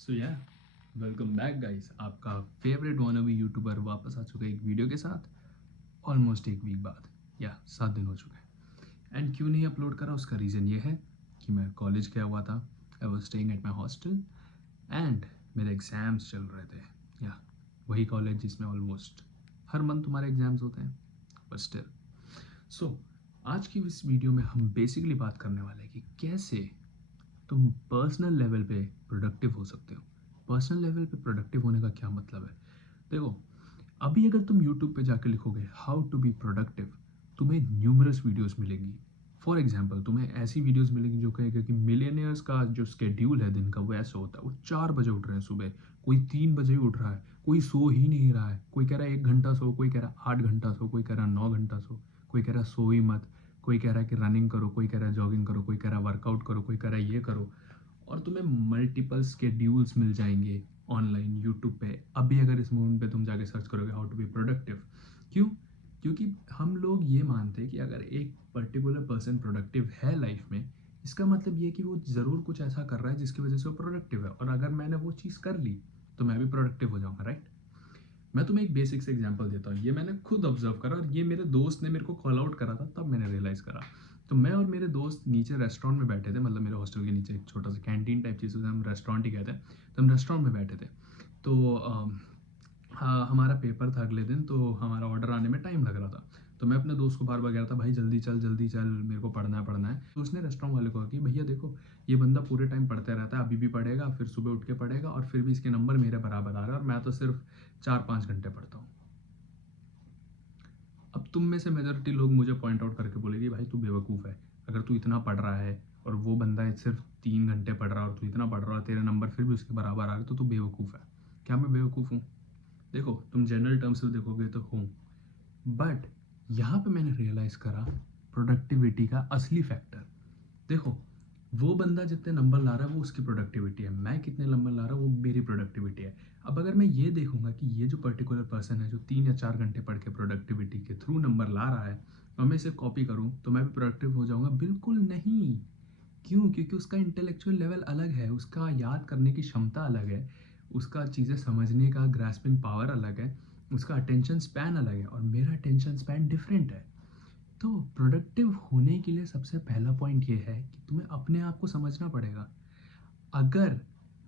सो या welcome back guys. आपका favourite वानाबी YouTuber वापस आ चुका है एक वीडियो के साथ। ऑलमोस्ट एक वीक बाद या 7 दिन हो चुके हैं। एंड क्यों नहीं अपलोड करा, उसका रीज़न ये है कि मैं कॉलेज गया हुआ था। I was staying at my hostel and मेरे एग्ज़ाम्स चल रहे थे। या वही कॉलेज जिसमें ऑलमोस्ट हर मंथ तुम्हारे एग्ज़ाम्स होते हैं, बट स्टिल। सो आज की इस वीडियो में हम बेसिकली बात करने वाले हैं कि कैसे तुम पर्सनल लेवल पे प्रोडक्टिव हो सकते हो। पर्सनल लेवल पे प्रोडक्टिव होने का क्या मतलब है? देखो, अभी अगर तुम यूट्यूब पे जाकर लिखोगे हाउ टू बी प्रोडक्टिव, तुम्हें न्यूमरस वीडियोस मिलेंगी। फॉर एग्जांपल तुम्हें ऐसी वीडियोस मिलेंगी जो कहेगा कि मिलेनियर्स का जो स्केड्यूल है दिन का वो ऐसा होता है। वो 4 बजे उठ रहे हैं सुबह, कोई 3 बजे उठ रहा है, कोई सो ही नहीं रहा है। कोई कह रहा है 1 घंटा सो, कोई कह रहा है 8 घंटा सो, कोई कह रहा है 9 घंटा सो, कोई कह रहा है सो ही मत, कोई कह रहा है कि रनिंग करो, कोई कह रहा है जॉगिंग करो, कोई कह रहा है वर्कआउट करो, कोई कह रहा है ये करो। और तुम्हें मल्टीपल स्केड्यूल्स मिल जाएंगे ऑनलाइन यूट्यूब पे। अभी अगर इस मोमेंट पे तुम जाके सर्च करोगे हाउ टू बी प्रोडक्टिव, क्यों? क्योंकि हम लोग ये मानते हैं कि अगर एक पर्टिकुलर पर्सन प्रोडक्टिव है लाइफ में, इसका मतलब ये कि वो ज़रूर कुछ ऐसा कर रहा है जिसकी वजह से वो प्रोडक्टिव है, और अगर मैंने वो चीज़ कर ली तो मैं भी प्रोडक्टिव हो जाऊँगा, राइट? मैं तुम्हें एक बेसिक से एग्जांपल देता हूँ। ये मैंने खुद ऑब्जर्व करा और ये मेरे दोस्त ने मेरे को कॉल आउट करा था, तब मैंने रियलाइज़ करा। तो मैं और मेरे दोस्त नीचे रेस्टोरेंट में बैठे थे, मतलब मेरे हॉस्टल के नीचे एक छोटा सा कैंटीन टाइप चीज़, हम रेस्टोरेंट ही कहते हैं। तो हम रेस्टोरेंट में बैठे थे। तो हाँ, हमारा पेपर था अगले दिन, तो हमारा ऑर्डर आने में टाइम लग रहा था। तो मैं अपने दोस्त को बार बार कह रहा था, भाई जल्दी चल, मेरे को पढ़ना है पढ़ना है। तो उसने रेस्टोरेंट वाले को कहा कि भैया देखो, ये बंदा पूरे टाइम पढ़ते रहता है, अभी भी पढ़ेगा, फिर सुबह उठ के पढ़ेगा, और फिर भी इसके नंबर मेरे बराबर आ रहा है, और मैं तो सिर्फ 4-5 घंटे पढ़ता हूँ। अब तुम में से मेजॉरिटी लोग मुझे पॉइंट आउट करके बोलेगी, भाई तू बेवकूफ़ है। अगर तू इतना पढ़ रहा है और वो बंदा सिर्फ 3 घंटे पढ़ रहा है और तू इतना पढ़ रहा है, तेरे नंबर फिर भी उसके बराबर आ रहे, तो तू बेवकूफ़ है। क्या मैं बेवकूफ़ हूँ? देखो, तुम जनरल टर्म्स में देखोगे तो हूँ, बट यहाँ पे मैंने रियलाइज़ करा प्रोडक्टिविटी का असली फैक्टर। देखो, वो बंदा जितने नंबर ला रहा है वो उसकी प्रोडक्टिविटी है, मैं कितने नंबर ला रहा हूँ वो मेरी प्रोडक्टिविटी है। अब अगर मैं ये देखूंगा कि ये जो पर्टिकुलर पर्सन है जो 3 या 4 घंटे पढ़ के प्रोडक्टिविटी के थ्रू नंबर ला रहा है, और मैं इसे कॉपी करूँ तो मैं भी प्रोडक्टिव हो जाऊंगा? बिल्कुल नहीं। क्यों? क्योंकि उसका इंटेलेक्चुअल लेवल अलग है, उसका याद करने की क्षमता अलग है, उसका चीज़ें समझने का ग्रास्पिंग पावर अलग है, उसका अटेंशन स्पैन अलग है, और मेरा अटेंशन स्पैन डिफरेंट है। तो प्रोडक्टिव होने के लिए सबसे पहला पॉइंट ये है कि तुम्हें अपने आप को समझना पड़ेगा। अगर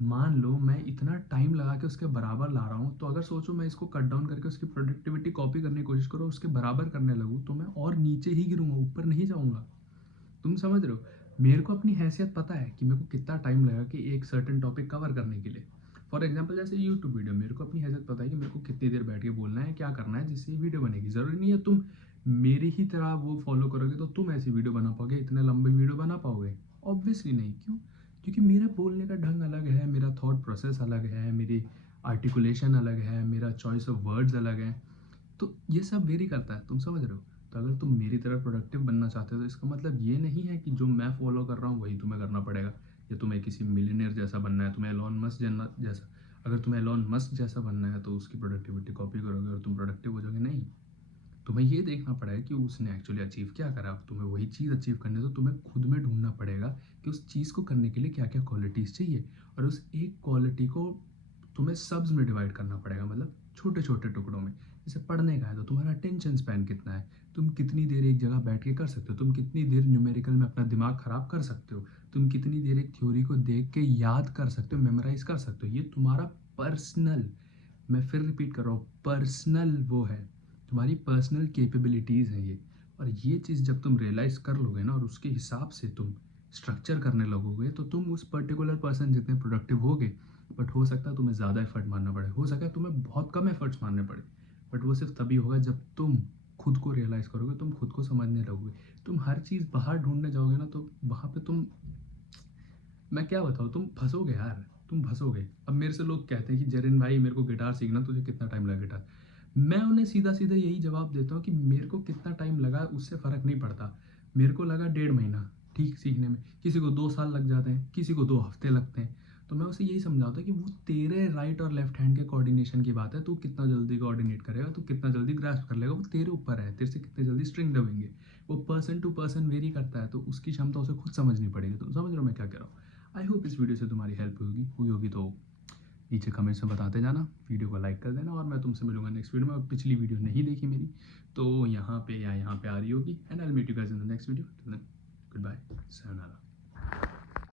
मान लो मैं इतना टाइम लगा के उसके बराबर ला रहा हूँ, तो अगर सोचो मैं इसको कट डाउन करके उसकी प्रोडक्टिविटी कॉपी करने की कोशिश करो, उसके बराबर करने लगूँ, तो मैं और नीचे ही गिरूंगा, ऊपर नहीं जाऊंगा। तुम समझ रहे हो? मेरे को अपनी हैसियत पता है कि मेरे को कितना टाइम लगा कि एक सर्टेन टॉपिक कवर करने के लिए। फॉर एग्जाम्पल जैसे यूट्यूब वीडियो, मेरे को अपनी हैसियत पता है कि मेरे को कितनी देर बैठ के बोलना है, क्या करना है जिससे ये वीडियो बनेगी। ज़रूरी नहीं है तुम मेरी ही तरह वो फॉलो करोगे तो तुम ऐसी वीडियो बना पाओगे, इतने लंबे वीडियो बना पाओगे? ऑब्वियसली नहीं। क्यों? क्योंकि मेरा बोलने का ढंग अलग है, मेरा थॉट प्रोसेस अलग है, मेरी आर्टिकुलेशन अलग है, मेरा चॉइस ऑफ वर्ड्स अलग है। तो ये सब वेरी करता है, तुम समझ रहे हो? तो अगर तुम मेरी तरह प्रोडक्टिव बनना चाहते हो तो इसका मतलब ये नहीं है कि जो मैं फॉलो कर रहा हूँ वही तुम्हें करना पड़ेगा, या तुम्हें किसी मिलियनेयर जैसा बनना है, तुम्हें एलॉन मस्क जैसा। अगर तुम्हें एलॉन मस्क जैसा बनना है तो उसकी प्रोडक्टिविटी कॉपी करोगे और तुम प्रोडक्टिव हो जाओगे? नहीं। तुम्हें ये देखना पड़ेगा कि उसने एक्चुअली अचीव क्या करा। तुम्हें वही चीज़ अचीव करनी है तो तुम्हें खुद में ढूंढना पड़ेगा कि उस चीज़ को करने के लिए क्या क्या क्वालिटीज़ चाहिए, और उस एक क्वालिटी को तुम्हें सब्स में डिवाइड करना पड़ेगा, मतलब छोटे छोटे टुकड़ों में। जैसे पढ़ने का है तो तुम्हारा अटेंशन स्पैन कितना है, तुम कितनी देर एक जगह बैठ के कर सकते हो, तुम कितनी देर न्यूमेरिकल में अपना दिमाग ख़राब कर सकते हो, तुम कितनी देर एक थ्योरी को देख के याद कर सकते हो, मेमोराइज कर सकते हो। ये तुम्हारा पर्सनल, मैं फिर रिपीट कर रहा हूँ, पर्सनल वो है, तुम्हारी पर्सनल कैपेबिलिटीज़ हैं ये। और ये चीज़ जब तुम रियलाइज़ कर लोगे ना और उसके हिसाब से तुम स्ट्रक्चर करने लगोगे, तो तुम उस पर्टिकुलर पर्सन जितने प्रोडक्टिव होगे। बट हो सकता है तुम्हें ज़्यादा एफर्ट मारना पड़े, हो सकता है तुम्हें बहुत कम एफर्ट्स मारने पड़े, बट वो सिर्फ तभी होगा जब तुम खुद को रियलाइज़ करोगे, तुम खुद को समझने लगोगे। तुम हर चीज़ बाहर ढूंढने जाओगे ना तो वहाँ पे तुम, मैं क्या बताऊँ, तुम फंसोगे यार, तुम फंसोगे। अब मेरे से लोग कहते हैं कि जरिन भाई मेरे को गिटार सीखना, तुझे कितना टाइम लगा गिटार? मैं उन्हें सीधा सीधा यही जवाब देता हूँ कि मेरे को कितना टाइम लगा उससे फ़र्क नहीं पड़ता। मेरे को लगा 1.5 महीना ठीक सीखने में, किसी को 2 साल लग जाते हैं, किसी को 2 हफ्ते लगते हैं। तो मैं उसे यही समझाता हूँ कि वो तेरे राइट और लेफ्ट हैंड के कोऑर्डिनेशन की बात है। तू कितना जल्दी कोऑर्डिनेट करेगा, तू कितना जल्दी ग्रास्प कर लेगा, वो तेरे ऊपर है, तेरे से कितने जल्दी स्ट्रिंग दबेंगे। वो पर्सन टू पर्सन वेरी करता है, तो उसकी क्षमता उसे खुद समझनी पड़ेगी। तो समझ रहे हो मैं क्या कह रहा हूँ? आई होप इस वीडियो से तुम्हारी हेल्प हुई होगी तो नीचे कमेंट्स में बताते जाना, वीडियो को लाइक कर देना, और मैं तुमसे मिलूंगा नेक्स्ट वीडियो में। और पिछली वीडियो नहीं देखी मेरी तो यहाँ पे या यहाँ पे आ रही होगी, and I will meet you guys in the next video. Good bye, sayonara।